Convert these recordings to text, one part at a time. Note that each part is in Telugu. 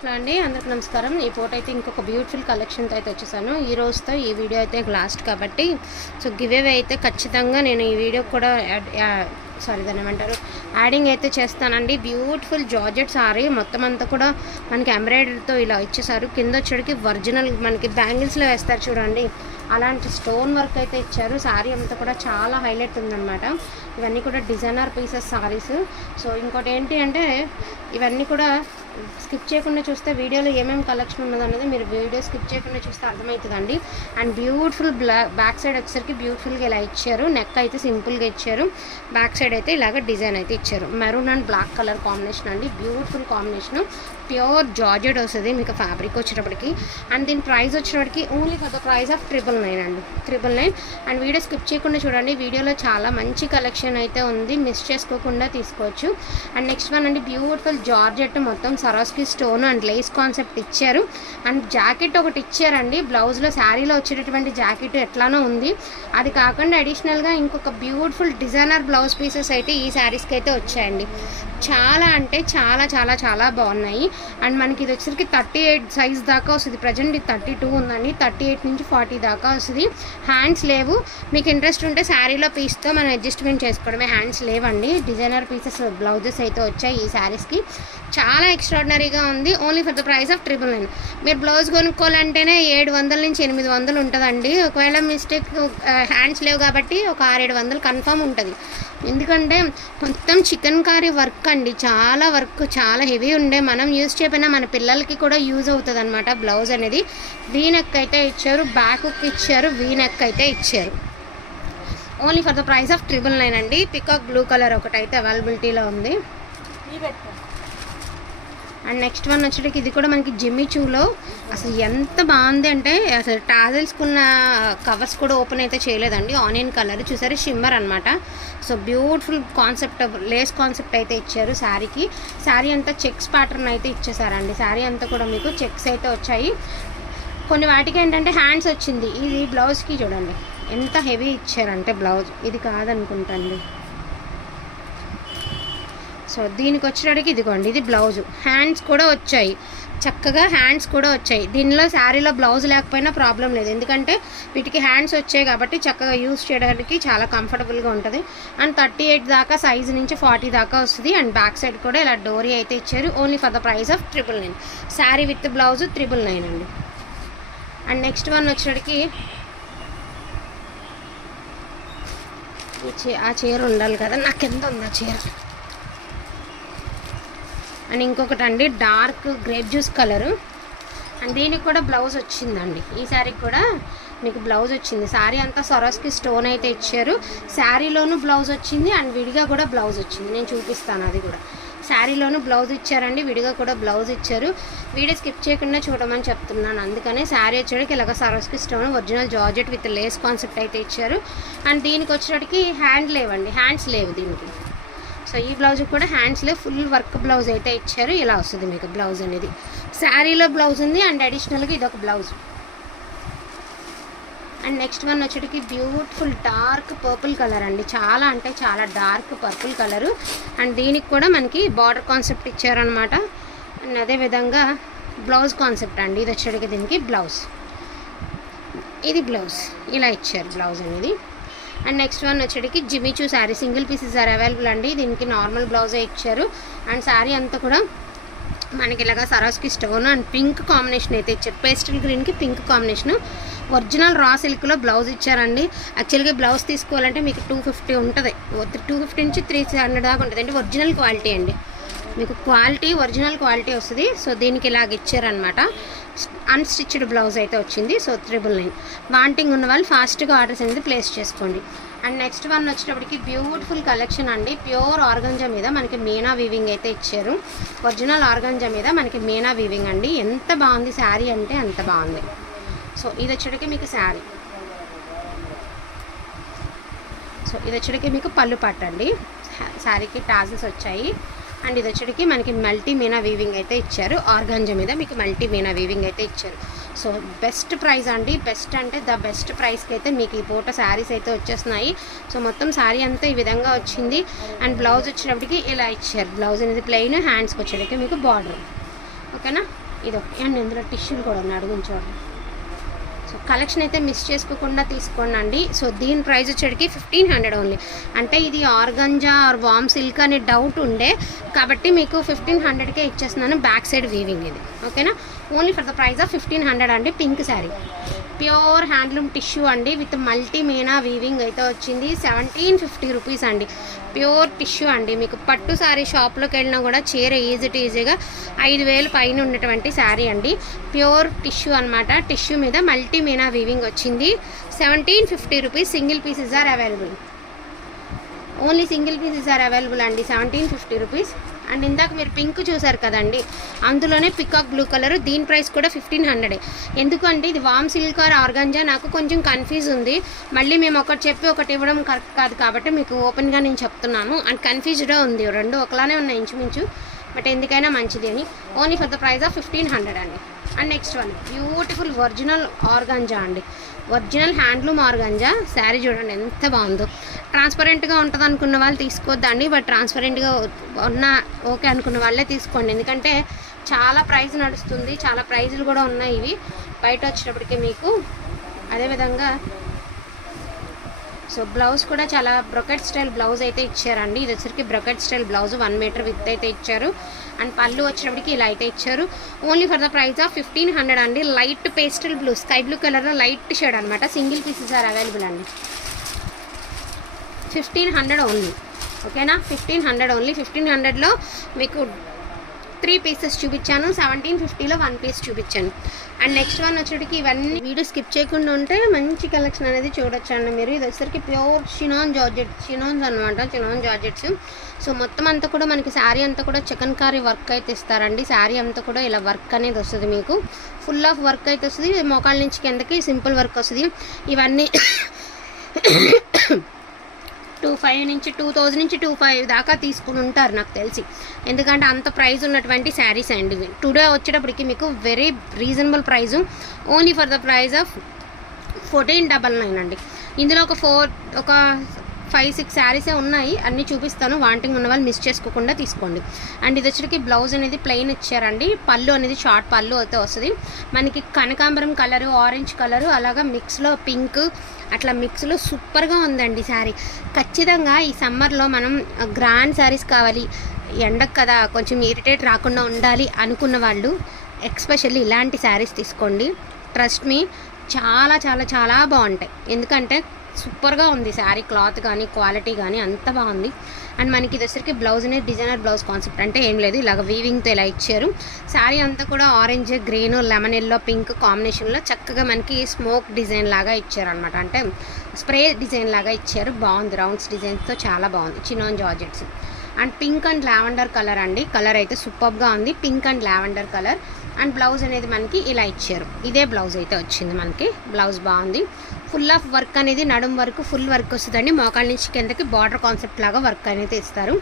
హలో అండి. అందరికి నమస్కారం. ఈ ఫోటో అయితే ఇంకొక బ్యూటిఫుల్ కలెక్షన్తో అయితే వచ్చేసాను. ఈ రోజుతో ఈ వీడియో అయితే లాస్ట్ కాబట్టి సో గివేవే అయితే ఖచ్చితంగా నేను ఈ వీడియో కూడా సారీ దాన్ని ఏమంటారు? యాడింగ్ అయితే చేస్తానండి. బ్యూటిఫుల్ జార్జెట్ సారీ మొత్తం అంతా కూడా మనకి ఎంబ్రాయిడరీతో ఇలా ఇచ్చేసారు కింద వచ్చేటికి ఒరిజినల్ మనకి బ్యాంగిల్స్లో వేస్తారు చూడండి. అలాంటి స్టోన్ వర్క్ అయితే ఇచ్చారు. సారీ అంతా కూడా చాలా హైలైట్ ఉందన్నమాట. ఇవన్నీ కూడా డిజైనర్ పీసెస్ సారీస్ సో ఇంకోటి ఏంటి అంటే ఇవన్నీ కూడా స్కిప్ చేయకుండా చూస్తే వీడియోలో ఏమేమి కలెక్షన్ ఉన్నదన్నది మీరు వీడియో స్కిప్ చేయకుండా చూస్తే అర్థమవుతుందండి. And beautiful black back side వచ్చేసరికి బ్యూటిఫుల్గా ఇలా ఇచ్చారు. నెక్ అయితే సింపుల్గా ఇచ్చారు. బ్యాక్ సైడ్ అయితే ఇలాగ డిజైన్ అయితే ఇచ్చారు. Maroon and black colour combination అండి. Beautiful combination. ప్యూర్ జార్జెట్ వస్తుంది మీకు ఫ్యాబ్రిక్ వచ్చేటప్పటికి. అండ్ దీని ప్రైస్ వచ్చేటప్పటికి only for the price of triple nine అండి. Triple nine. And video skip చేయకుండా చూడండి. వీడియోలో చాలా మంచి కలెక్షన్ అయితే ఉంది. మిస్ చేసుకోకుండా తీసుకోవచ్చు. అండ్ నెక్స్ట్ వన్ అండి బ్యూటిఫుల్ జార్జెట్ మొత్తం Swarovski stone and lace concept ఇచ్చారు. అండ్ జాకెట్ ఒకటి ఇచ్చారండి. బ్లౌజ్లో శారీలో వచ్చేటటువంటి జాకెట్ ఎట్లానో ఉంది. అది కాకుండా అడిషనల్గా ఇంకొక బ్యూటిఫుల్ డిజైనర్ బ్లౌజ్ పీసెస్ అయితే ఈ శారీస్కి అయితే వచ్చాయండి. చాలా అంటే చాలా చాలా చాలా బాగున్నాయి. అండ్ మనకి ఇది వచ్చేసరికి థర్టీ ఎయిట్ సైజ్ దాకా వస్తుంది. ప్రజెంట్ ఇది థర్టీ టూ ఉందండి. థర్టీ ఎయిట్ నుంచి ఫార్టీ దాకా వస్తుంది. హ్యాండ్స్ లేవు. మీకు ఇంట్రెస్ట్ ఉంటే శారీలో పీస్తో మనం అడ్జస్ట్మెంట్ చేసుకోవడమే. హ్యాండ్స్ లేవండి. డిజైనర్ పీసెస్ బ్లౌజెస్ అయితే వచ్చాయి ఈ శారీస్కి చాలా ఎక్స్ట్రాడినరీగా ఉంది. Only for the price of triple nine మీరు బ్లౌజ్ కొనుక్కోవాలంటేనే ఏడు వందల నుంచి ఎనిమిది వందలు ఉంటుందండి. ఒకవేళ మిస్టేక్ హ్యాండ్స్ లేవు కాబట్టి ఒక ఆరేడు వందలు కన్ఫామ్ ఉంటుంది. ఎందుకంటే మొత్తం చికెన్ కర్రీ వర్క్ అండి. చాలా వర్క్ చాలా హెవీ ఉండే. మనం యూజ్ చేయకపోయినా మన పిల్లలకి కూడా యూజ్ అవుతుంది అనమాట బ్లౌజ్ అనేది. వీ నెక్ అయితే ఇచ్చారు బ్యాక్ ఇచ్చారు వీ నెక్ అయితే ఇచ్చారు. Only for the price of triple nine అండి. పికాక్ బ్లూ కలర్ ఒకటి అయితే అవైలబిలిటీలో ఉంది. అండ్ నెక్స్ట్ వన్ వచ్చేటికి ఇది కూడా మనకి జిమ్మి చూలో. అసలు ఎంత బాగుంది అంటే అసలు టాజల్స్కున్న కవర్స్ కూడా ఓపెన్ అయితే చేయలేదండి. ఆనియన్ కలర్ చూసారు? షిమ్మర్ అనమాట so beautiful concept lace concept అయితే ఇచ్చారు శారీకి. శారీ అంతా చెక్స్ ప్యాటర్న్ అయితే ఇచ్చేసారండి. శారీ అంతా కూడా మీకు చెక్స్ అయితే వచ్చాయి. కొన్ని వాటికి ఏంటంటే హ్యాండ్స్ వచ్చింది. ఇది బ్లౌజ్కి చూడండి. ఎంత హెవీ ఇచ్చారంటే బ్లౌజ్ ఇది కాదనుకుంటండి సో దీనికి వచ్చేటడికి ఇదిగోండి ఇది బ్లౌజు. హ్యాండ్స్ కూడా వచ్చాయి. చక్కగా హ్యాండ్స్ కూడా వచ్చాయి. దీనిలో శారీలో బ్లౌజ్ లేకపోయినా ప్రాబ్లం లేదు. ఎందుకంటే వీటికి హ్యాండ్స్ వచ్చాయి కాబట్టి చక్కగా యూస్ చేయడానికి చాలా కంఫర్టబుల్గా ఉంటుంది. అండ్ థర్టీ ఎయిట్ దాకా సైజ్ నుంచి ఫార్టీ దాకా వస్తుంది. అండ్ బ్యాక్ సైడ్ కూడా ఇలా డోరీ అయితే ఇచ్చారు. Only for the price of triple nine sari with blouse triple nine అండి. అండ్ నెక్స్ట్ వన్ వచ్చేటికి ఆ చీర ఉండాలి కదా. నాకు ఎంత ఉంది ఆ చీర. అండ్ ఇంకొకటి అండి dark grape juice colour. And దీనికి కూడా బ్లౌజ్ వచ్చిందండి. ఈ శారీకి కూడా మీకు బ్లౌజ్ వచ్చింది. శారీ అంతా సొరస్కి స్టోన్ అయితే ఇచ్చారు. శారీలోనూ బ్లౌజ్ వచ్చింది అండ్ విడిగా కూడా బ్లౌజ్ వచ్చింది. నేను చూపిస్తాను అది కూడా. శారీలోనూ బ్లౌజ్ ఇచ్చారండి. విడిగా కూడా బ్లౌజ్ ఇచ్చారు. వీడియో స్కిప్ చేయకుండా చూడమని చెప్తున్నాను. అందుకనే శారీ వచ్చేటికి ఇలాగ Swarovski stone original georgette with lace concept అయితే ఇచ్చారు. అండ్ దీనికి వచ్చేటికి హ్యాండ్ లేవండి. హ్యాండ్స్ లేవు దీనికి. సో ఈ బ్లౌజ్ కూడా హ్యాండ్స్లో ఫుల్ వర్క్ బ్లౌజ్ అయితే ఇచ్చారు. ఇలా వస్తుంది మీకు బ్లౌజ్ అనేది. శారీలో బ్లౌజ్ ఉంది అండ్ అడిషనల్గా ఇది ఒక బ్లౌజ్. అండ్ నెక్స్ట్ వన్ వచ్చేటికి బ్యూటిఫుల్ డార్క్ పర్పుల్ కలర్ అండి. చాలా అంటే చాలా డార్క్ పర్పుల్ కలరు. అండ్ దీనికి కూడా మనకి బార్డర్ కాన్సెప్ట్ ఇచ్చారనమాట అండ్ అదేవిధంగా బ్లౌజ్ కాన్సెప్ట్ అండి. ఇది వచ్చేటికి దీనికి బ్లౌజ్. ఇది బ్లౌజ్. ఇలా ఇచ్చారు బ్లౌజ్ అనేది. And next one వచ్చేటికి Jimmy Choo sari. Single pieces are available అండి. దీనికి నార్మల్ బ్లౌజే ఇచ్చారు. అండ్ శారీ అంతా కూడా మనకి ఇలాగ Swarovski stone and pink combination అయితే ఇచ్చారు. పేస్టల్ గ్రీన్కి పింక్ కాంబినేషన్. ఒరిజినల్ రా సిల్క్లో బ్లౌజ్ ఇచ్చారండి. యాక్చువల్గా బ్లౌజ్ తీసుకోవాలంటే మీకు టూ ఫిఫ్టీ ఉంటుంది. టూ ఫిఫ్టీ నుంచి త్రీ హండ్రెడ్ దాకా ఉంటుంది. అంటే ఒరిజినల్ క్వాలిటీ అండి. మీకు క్వాలిటీ ఒరిజినల్ క్వాలిటీ వస్తుంది. సో దీనికి ఇలాగ ఇచ్చారనమాట అన్స్టిచ్డ్ బ్లౌజ్ అయితే వచ్చింది. సో త్రిబుల్ నైన్ వాంటింగ్ ఉన్న వాళ్ళు ఫాస్ట్గా ఆర్డర్స్ అనేది ప్లేస్ చేసుకోండి. అండ్ నెక్స్ట్ వన్ వచ్చేటప్పటికి బ్యూటిఫుల్ కలెక్షన్ అండి. ప్యూర్ ఆర్గంజా మీద మనకి మీనా వీవింగ్ అయితే ఇచ్చారు. ఒరిజినల్ ఆర్గంజా మీద మనకి మీనా వీవింగ్ అండి. ఎంత బాగుంది శారీ అంటే అంత బాగుంది. సో ఇది వచ్చేటికి మీకు శారీ. సో ఇది వచ్చేటికి మీకు పళ్ళు పట్టండి. శారీకి టాజల్స్ వచ్చాయి. అండ్ ఇది వచ్చేటికి మనకి మల్టీ మీనా వీవింగ్ అయితే ఇచ్చారు. ఆర్గాంజా మీద మీకు మల్టీ మీనా వీవింగ్ అయితే ఇచ్చారు. సో బెస్ట్ ప్రైస్ అండి. బెస్ట్ అంటే ద బెస్ట్ ప్రైస్కి అయితే మీకు ఈ పూట శారీస్ అయితే వచ్చేస్తున్నాయి. సో మొత్తం శారీ అంతా ఈ విధంగా వచ్చింది. అండ్ బ్లౌజ్ వచ్చినప్పటికి ఇలా ఇచ్చారు. బ్లౌజ్ అనేది ప్లెయిన్ హ్యాండ్స్కి వచ్చేటప్పటికి మీకు బార్డర్ ఓకేనా ఇది ఒక అండ్ ఇందులో టిష్యూలు కూడా ఉన్నాయి. అడుగుని చూడండి. సో కలెక్షన్ అయితే మిస్ చేసుకోకుండా తీసుకోండి అండి సో దీని ప్రైస్ వచ్చేటికి ఫిఫ్టీన్ హండ్రెడ్ ఓన్లీ అంటే ఇది ఆర్గంజా ఆర్ వామ్ సిల్క్ అనే డౌట్ ఉండే. కాబట్టి మీకు ఫిఫ్టీన్ హండ్రెడ్కే ఇచ్చేస్తున్నాను బ్యాక్ సైడ్ వీవింగ్ ఇది. ఓకేనా only for the price of fifteen hundred అండి pink sari pure handloom tissue అండి విత్ మల్టీ మీనా వీవింగ్ అయితే వచ్చింది. సెవెంటీన్ ఫిఫ్టీ రూపీస్ అండి. ప్యూర్ టిష్యూ అండి. మీకు పట్టు శారీ షాప్లోకి వెళ్ళినా కూడా చీర ఈజీ ఈజీగా ఐదు వేలు పైన ఉన్నటువంటి శారీ అండి. ప్యూర్ టిష్యూ అనమాట టిష్యూ మీద మల్టీ మీనా వీవింగ్ వచ్చింది. Seventeen fifty rupees single pieces are available. Only single pieces are available అండి. Seventeen fifty rupees. అండ్ ఇందాక మీరు పింక్ చూసారు కదండి అందులోనే పికాక్ బ్లూ కలర్ దీని ప్రైస్ కూడా ఫిఫ్టీన్ హండ్రెడే. ఎందుకంటే ఇది వామ్ సిల్క్ ఆర్ ఆర్గంజా నాకు కొంచెం కన్ఫ్యూజ్ ఉంది. మళ్ళీ మేము ఒకటి చెప్పి ఒకటి ఇవ్వడం కరెక్ట్ కాదు కాబట్టి మీకు ఓపెన్గా నేను చెప్తున్నాను. అండ్ కన్ఫ్యూజ్డ్గా ఉంది రెండు ఒకలానే ఉన్నాయి ఇంచుమించు. బట్ ఎందుకైనా మంచిది అని. Only for the price of fifteen hundred అండి. And next one beautiful original organza అండి. ఒరిజినల్ హ్యాండ్లూమ్ ఆర్గంజా శారీ చూడండి ఎంత బాగుందో. ట్రాన్స్పరెంట్గా ఉంటుంది అనుకున్న వాళ్ళు తీసుకోవద్దండి బట్ ట్రాన్స్పరెంట్గా ఉన్న ఓకే అనుకున్న వాళ్ళే తీసుకోండి. ఎందుకంటే చాలా ప్రైస్ నడుస్తుంది. చాలా ప్రైజులు కూడా ఉన్నాయి ఇవి. బయట వచ్చేటప్పటికి మీకు అదేవిధంగా సో బ్లౌజ్ కూడా చాలా బ్రొకెట్ స్టైల్ బ్లౌజ్ అయితే ఇచ్చారండి. ఇది వచ్చరికి brocade style blouse one metre with అయితే ఇచ్చారు. అండ్ పళ్ళు వచ్చేటప్పటికి ఇలా అయితే ఇచ్చారు. Only for the price of fifteen hundred అండి. Light pastel blue sky blue కలర్లో లైట్ షేడ్ అనమాట సింగిల్ పీసెస్ ఆర్ అవైలబుల్ అండి. Fifteen hundred only. ఓకేనా? Fifteen hundred only. ఫిఫ్టీన్ హండ్రెడ్లో మీకు త్రీ పీసెస్ చూపించాను. సెవెంటీన్ ఫిఫ్టీలో వన్ పీస్ చూపించాను. అండ్ నెక్స్ట్ వన్ వచ్చేటికి ఇవన్నీ వీడియో స్కిప్ చేయకుండా ఉంటే మంచి కలెక్షన్ అనేది చూడొచ్చు అండి మీరు. ఇది వచ్చేసరికి ప్యూర్ చినాన్ జార్జెట్ చినాన్స్ అనమాట చినాన్ జార్జెట్స్. సో మొత్తం అంతా కూడా మనకి శారీ అంతా కూడా చికెన్ కారీ వర్క్ అయితే ఇస్తారండి. శారీ అంతా కూడా ఇలా వర్క్ అనేది వస్తుంది మీకు. ఫుల్ ఆఫ్ వర్క్ అయితే వస్తుంది. మోకాళ్ళ నుంచి కిందకి సింపుల్ వర్క్ వస్తుంది. ఇవన్నీ టూ ఫైవ్ నుంచి టూ థౌజండ్ నుంచి టూ ఫైవ్ దాకా తీసుకుని ఉంటారు నాకు తెలిసి. ఎందుకంటే అంత ప్రైస్ ఉన్నటువంటి శారీస్ అండి ఇవి. టుడే వచ్చేటప్పటికి మీకు very reasonable price only for the price of fourteen double nine అండి. ఇందులో ఒక ఫోర్ ఒక ఫైవ్ సిక్స్ శారీసే ఉన్నాయి. అన్నీ చూపిస్తాను. వాంటింగ్ ఉన్న వాళ్ళు మిస్ చేసుకోకుండా తీసుకోండి. అండ్ ఇది వచ్చరికి బ్లౌజ్ అనేది ప్లెయిన్ ఇచ్చారండి. పళ్ళు అనేది షార్ట్ పళ్ళు అయితే వస్తుంది. మనకి కనకాంబరం కలరు ఆరెంజ్ కలరు అలాగా మిక్స్లో పింక్ అట్లా మిక్స్లో సూపర్గా ఉందండి శారీ. ఖచ్చితంగా ఈ సమ్మర్లో మనం గ్రాండ్ శారీస్ కావాలి. ఎండకు కదా కొంచెం ఇరిటేట్ రాకుండా ఉండాలి అనుకున్న వాళ్ళు ఎక్స్పెషల్లీ ఇలాంటి శారీస్ తీసుకోండి. ట్రస్ట్ మీ చాలా చాలా చాలా బాగుంటాయి. ఎందుకంటే సూపర్గా ఉంది శారీ క్లాత్ కానీ క్వాలిటీ కానీ అంత బాగుంది. అండ్ మనకి ఇది వచ్చరికి బ్లౌజ్ అనేది డిజైనర్ బ్లౌజ్ కాన్సెప్ట్ అంటే ఏం లేదు. ఇలాగ వీవింగ్తో ఇలా ఇచ్చారు. శారీ అంతా కూడా orange green lemon yellow pink కాంబినేషన్లో చక్కగా మనకి స్మోక్ డిజైన్ లాగా ఇచ్చారనమాట అంటే స్ప్రే డిజైన్ లాగా ఇచ్చారు. బాగుంది. రౌండ్స్ డిజైన్స్తో చాలా బాగుంది. చిన్నోన్ georgettes and pink and lavender colour అండి. కలర్ అయితే సూపర్గా ఉంది. Pink and lavender colour and blouse అనేది మనకి ఇలా ఇచ్చారు. ఇదే బ్లౌజ్ అయితే వచ్చింది మనకి. బ్లౌజ్ బాగుంది. ఫుల్ ఆఫ్ వర్క్ అనేది నడుం వరకు ఫుల్ వర్క్ వస్తుందండి. మోకాళ్ళ నుంచి కిందకి బార్డర్ కాన్సెప్ట్ లాగా వర్క్ అనేది ఇస్తారు.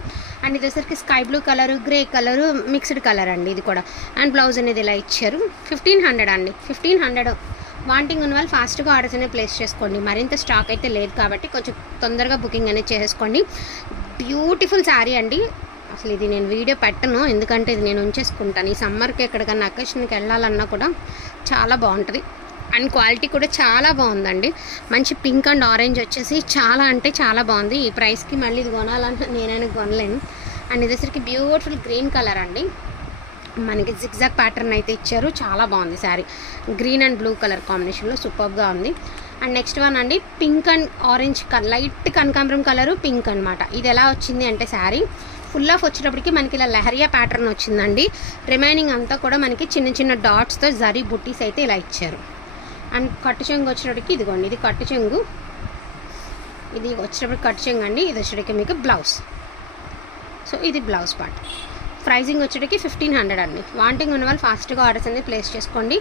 And ఇదేసరికి sky blue colour grey colour mixed colour అండి ఇది కూడా. అండ్ బ్లౌజ్ అనేది ఇలా ఇచ్చారు. ఫిఫ్టీన్ హండ్రెడ్ అండి. ఫిఫ్టీన్ హండ్రెడ్ వాంటింగ్ ఉన్న వాళ్ళు ఫాస్ట్గా ఆర్డర్స్ అనేది ప్లేస్ చేసుకోండి. మరింత స్టాక్ అయితే లేదు కాబట్టి కొంచెం తొందరగా బుకింగ్ అనేది చేసుకోండి బ్యూటిఫుల్ శారీ అండి. అసలు ఇది నేను వీడియో పెట్టను. ఎందుకంటే ఇది నేను ఉంచేసుకుంటాను. ఈ సమ్మర్కి ఎక్కడికన్నా అకేషన్కి వెళ్ళాలన్నా కూడా చాలా బాగుంటుంది. అండ్ క్వాలిటీ కూడా చాలా బాగుందండి. మంచి పింక్ అండ్ ఆరెంజ్ వచ్చేసి చాలా అంటే చాలా బాగుంది. ఈ ప్రైస్కి మళ్ళీ ఇది కొనాలంటే నేనైనా కొనలేను. అండ్ ఇదేసరికి బ్యూటిఫుల్ గ్రీన్ కలర్ అండి. మనకి జిగ్జాగ్ ప్యాటర్న్ అయితే ఇచ్చారు. చాలా బాగుంది sari green and blue colour కాంబినేషన్లో సూపర్గా ఉంది. అండ్ నెక్స్ట్ వన్ అండి పింక్ అండ్ ఆరెంజ్ లైట్ కనకాంబరం కలరు పింక్ అనమాట ఇది ఎలా వచ్చింది అంటే శారీ ఫుల్ ఆఫ్ వచ్చేటప్పటికి మనకి ఇలా లహరియా ప్యాటర్న్ వచ్చిందండి. రిమైనింగ్ అంతా కూడా మనకి చిన్న చిన్న డాట్స్తో జరీ బుట్టీస్ అయితే ఇలా ఇచ్చారు. అండ్ కట్టు చెంగు వచ్చేటప్పటికి ఇదిగోండి ఇది కట్టు చెంగు. ఇది వచ్చేటప్పటికి కట్టు చెంగు అండి ఇది వచ్చేటప్పటికి మీకు బ్లౌజ్ సో ఇది బ్లౌజ్ పార్ట్ ప్రైజింగ్ వచ్చేటికి ఫిఫ్టీన్ హండ్రెడ్ అండి. వాంటింగ్ ఉన్న వాళ్ళు ఫాస్ట్గా ఆర్డర్స్ అనేది ప్లేస్ చేసుకోండి.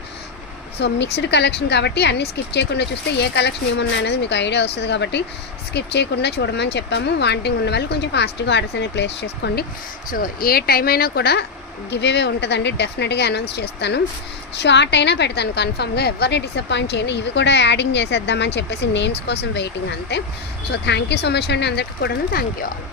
సో మిక్స్డ్ కలెక్షన్ కాబట్టి అన్నీ స్కిప్ చేయకుండా చూస్తే ఏ కలెక్షన్ ఏమున్నాయి అనేది మీకు ఐడియా వస్తుంది కాబట్టి స్కిప్ చేయకుండా చూడమని చెప్పాము. వాంటింగ్ ఉన్న వాళ్ళు కొంచెం ఫాస్ట్గా ఆర్డర్స్ అనేది ప్లేస్ చేసుకోండి. సో ఏ టైం అయినా కూడా గివ్ అవే ఉంటుందండి డెఫినెట్గా అనౌన్స్ చేస్తాను. షార్ట్ అయినా పెడతాను కన్ఫామ్గా ఎవరిని డిసప్పాయింట్ చేయండి ఇవి కూడా యాడింగ్ చేసేద్దామని చెప్పేసి నేమ్స్ కోసం వెయిటింగ్ అంతే. So thank you so much అండి అందరికీ కూడాను. Thank you all.